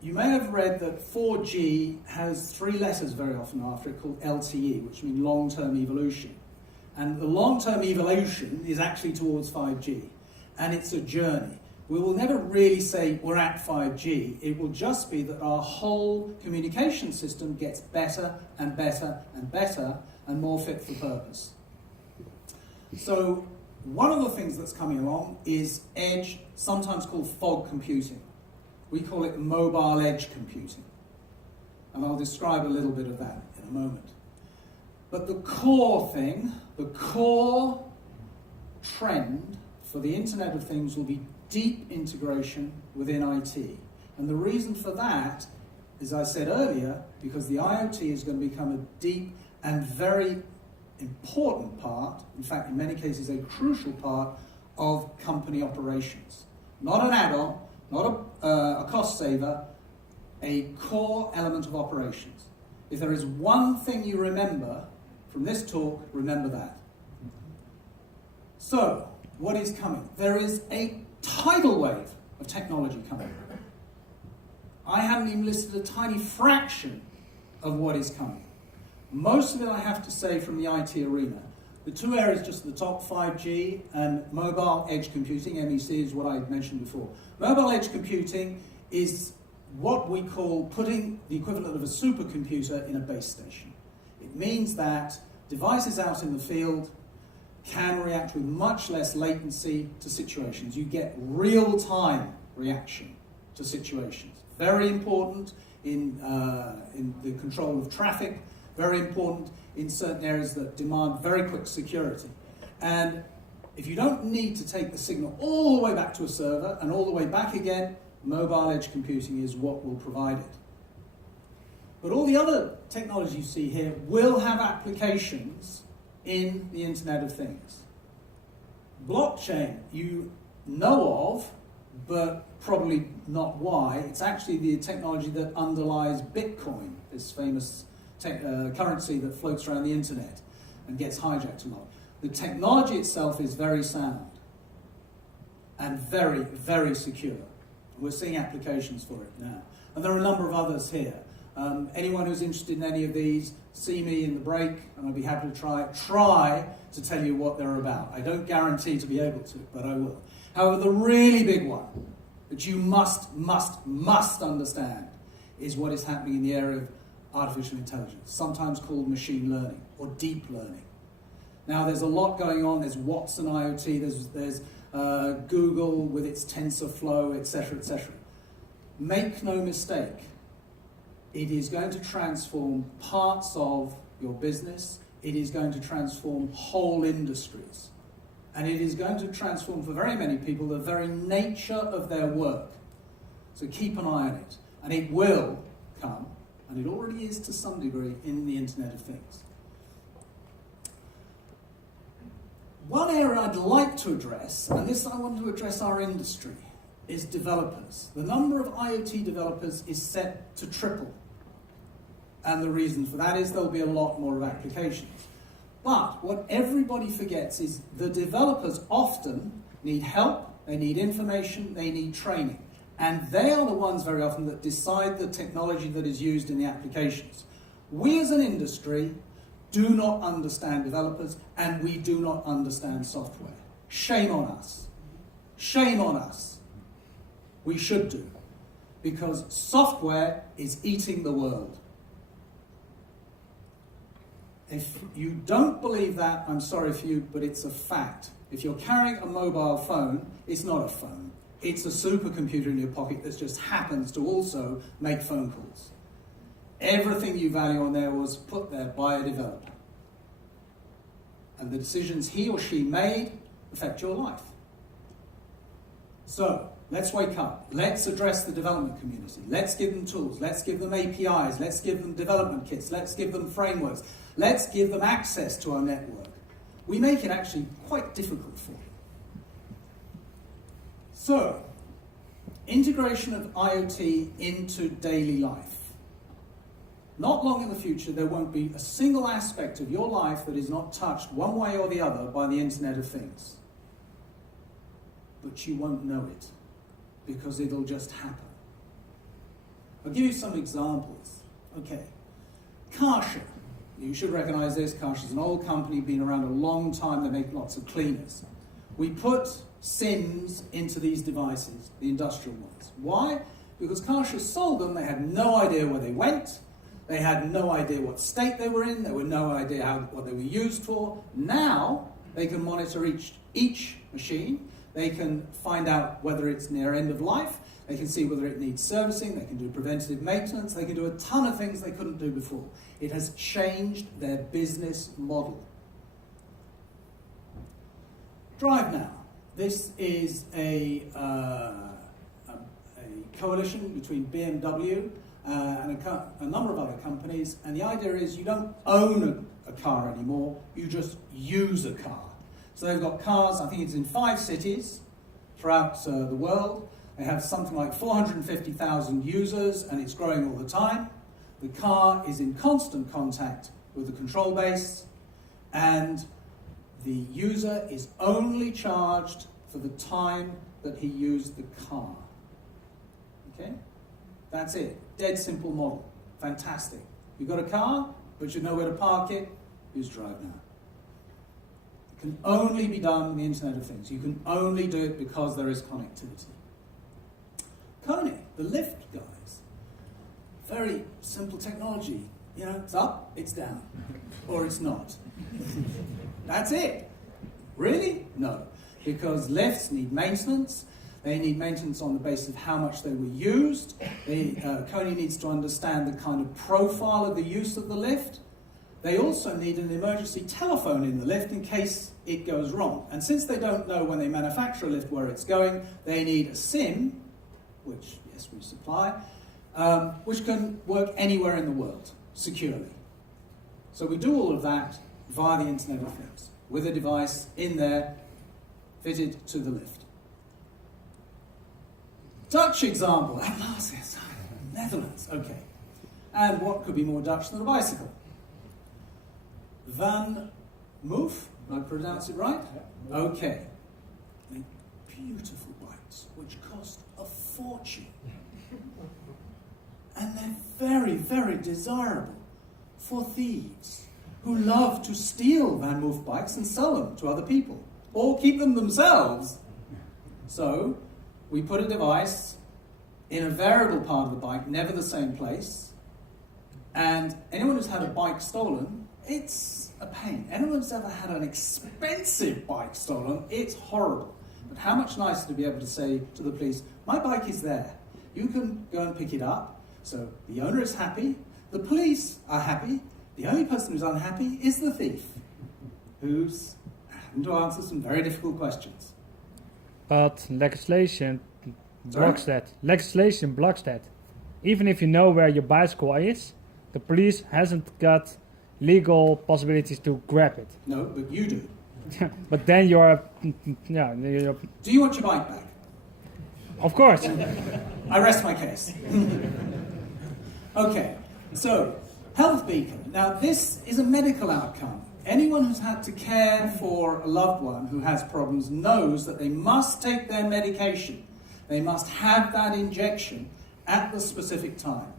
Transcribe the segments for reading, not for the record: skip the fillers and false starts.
you may have read that 4G has 3 letters very often after it called LTE, which means long-term evolution. And the long-term evolution is actually towards 5G. And it's a journey. We will never really say we're at 5G. It will just be that our whole communication system gets better and better and better and more fit for purpose. So one of the things that's coming along is edge, sometimes called fog computing. We call it mobile edge computing. And I'll describe a little bit of that in a moment. But the core thing, the core trend for the Internet of Things will be deep integration within IT. And the reason for that, as I said earlier, because the IoT is going to become a deep and very important part, in fact in many cases a crucial part of company operations. Not an add-on, not a cost saver, a core element of operations. If there is one thing you remember from this talk, remember that. So, what is coming? There is a tidal wave of technology coming. I haven't even listed a tiny fraction of what is coming. Most of it, I have to say, from the IT arena. The 2 areas just at the top, 5G and mobile edge computing, MEC is what I mentioned before. Mobile edge computing is what we call putting the equivalent of a supercomputer in a base station. It means that devices out in the field can react with much less latency to situations. You get real-time reaction to situations. Very important in the control of traffic, very important in certain areas that demand very quick security. And if you don't need to take the signal all the way back to a server and all the way back again, mobile edge computing is what will provide it. But all the other technology you see here will have applications in the Internet of Things. Blockchain, you know of, but probably not why. It's actually the technology that underlies Bitcoin, this famous currency that floats around the internet and gets hijacked a lot. The technology itself is very sound and very, very secure. We're seeing applications for it now. And there are a number of others here. Anyone who's interested in any of these, see me in the break, and I'll be happy to try to tell you what they're about. I don't guarantee to be able to, but I will. However, the really big one that you must understand is what is happening in the area of artificial intelligence, sometimes called machine learning or deep learning. Now, there's a lot going on. There's Watson IoT, there's Google with its TensorFlow, etc., etc. Make no mistake, it is going to transform parts of your business. It is going to transform whole industries. And it is going to transform, for very many people, the very nature of their work. So keep an eye on it. And it will come, and it already is to some degree, in the Internet of Things. One area I'd like to address, and this I want to address our industry, is developers. The number of IoT developers is set to triple. And the reason for that is there'll be a lot more of applications. But what everybody forgets is the developers often need help, they need information, they need training. And they are the ones very often that decide the technology that is used in the applications. We as an industry do not understand developers, and we do not understand software. Shame on us. Shame on us. We should do. Because software is eating the world. If you don't believe that, I'm sorry for you, but it's a fact. If you're carrying a mobile phone, it's not a phone. It's a supercomputer in your pocket that just happens to also make phone calls. Everything you value on there was put there by a developer. And the decisions he or she made affect your life. So, let's wake up. Let's address the development community. Let's give them tools. Let's give them APIs. Let's give them development kits. Let's give them frameworks. Let's give them access to our network. We make it actually quite difficult for them. So, integration of IoT into daily life. Not long in the future, there won't be a single aspect of your life that is not touched one way or the other by the Internet of Things. But you won't know it, because it'll just happen. I'll give you some examples. Okay, Karsha. You should recognize this. Karsha is an old company, been around a long time. They make lots of cleaners. We put SIMs into these devices, the industrial ones. Why? Because Karsha sold them. They had no idea where they went. They had no idea what state they were in. They had no idea what they were used for. Now they can monitor each machine. They can find out whether it's near end of life. They can see whether it needs servicing. They can do preventative maintenance. They can do a ton of things they couldn't do before. It has changed their business model. Drive Now. This is a coalition between BMW and a number of other companies. And the idea is you don't own a car anymore. You just use a car. So they've got cars, I think it's in 5 cities throughout the world. They have something like 450,000 users, and it's growing all the time. The car is in constant contact with the control base, and the user is only charged for the time that he used the car. Okay? That's it. Dead simple model. Fantastic. You've got a car, but you know where to park it. Use Drive Now. It can only be done in the Internet of Things. You can only do it because there is connectivity. Koenig, the lift guys. Very simple technology. You know, it's up, it's down. Or it's not. That's it. Really? No. Because lifts need maintenance. They need maintenance on the basis of how much they were used. Koenig needs to understand the kind of profile of the use of the lift. They also need an emergency telephone in the lift in case it goes wrong. And since they don't know when they manufacture a lift where it's going, they need a SIM, which, yes, we supply, which can work anywhere in the world, securely. So we do all of that via the Internet of Things, with a device in there, fitted to the lift. Dutch example, Netherlands, okay. And what could be more Dutch than a bicycle? Van Moof, did I pronounce it right? Okay. Make beautiful bikes, which cost a fortune. And they're very, very desirable for thieves who love to steal Van Moof bikes and sell them to other people, or keep them themselves. So, we put a device in a variable part of the bike, never the same place, and anyone who's had a bike stolen, it's a pain. Anyone who's ever had an expensive bike stolen, it's horrible. But how much nicer to be able to say to the police, my bike is there. You can go and pick it up. So the owner is happy, the police are happy, the only person who's unhappy is the thief, who's having to answer some very difficult questions. But legislation blocks that. Legislation blocks that. Even if you know where your bicycle is, the police hasn't got legal possibilities to grab it. No, but you do. But then you're... Do you want your bike back? Of course. I rest my case. Okay, so Health Beacon. Now this is a medical outcome. Anyone who's had to care for a loved one who has problems knows that they must take their medication. They must have that injection at the specific time.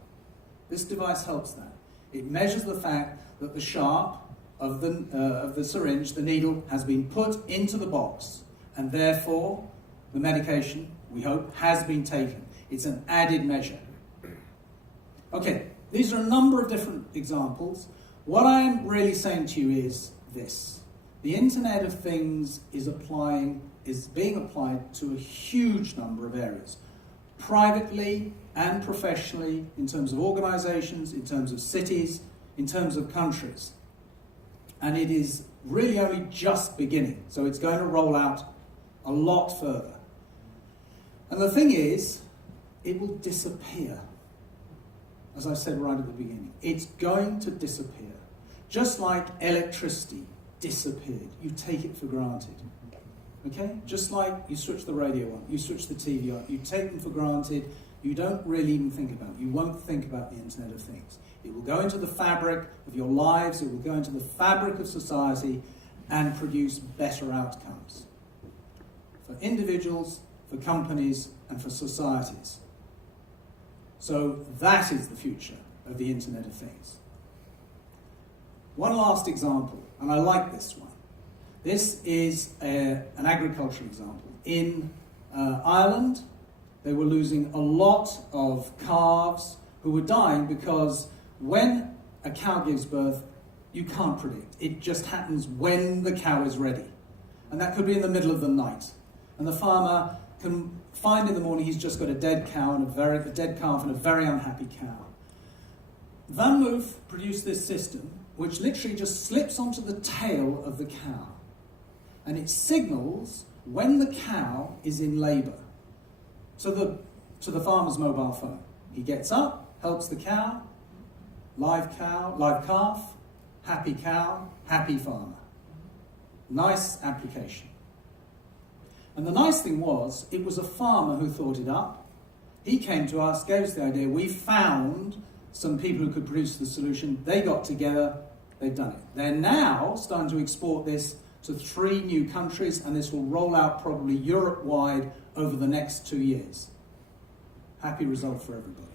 This device helps that. It measures the fact that the sharp of the syringe, the needle, has been put into the box, and therefore the medication, we hope, has been taken. It's an added measure. Okay, these are a number of different examples. What I'm really saying to you is this. The Internet of Things is being applied to a huge number of areas, privately and professionally, in terms of organizations, in terms of cities, in terms of countries. And it is really only just beginning, so it's going to roll out a lot further. And the thing is, it will disappear. As I said right at the beginning, it's going to disappear. Just like electricity disappeared. You take it for granted. Okay? Just like you switch the radio on, you switch the TV on, you take them for granted, you don't really even think about it. You won't think about the Internet of Things. It will go into the fabric of your lives, it will go into the fabric of society and produce better outcomes for individuals, for companies, and for societies. So that is the future of the Internet of Things. One last example, and I like this one. This is an agricultural example. In Ireland, they were losing a lot of calves who were dying because when a cow gives birth, you can't predict. It just happens when the cow is ready. And that could be in the middle of the night. And the farmer can find in the morning he's just got a dead cow and a dead calf and a very unhappy cow. Van Moof produced this system which literally just slips onto the tail of the cow. And it signals when the cow is in labour to the farmer's mobile phone. He gets up, helps the cow, live calf, happy cow, happy farmer. Nice application. And the nice thing was, it was a farmer who thought it up. He came to us, gave us the idea. We found some people who could produce the solution. They got together, they've done it. They're now starting to export this to 3 new countries, and this will roll out probably Europe-wide over the next 2 years. Happy result for everybody.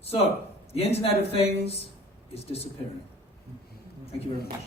So, the Internet of Things is disappearing. Thank you very much.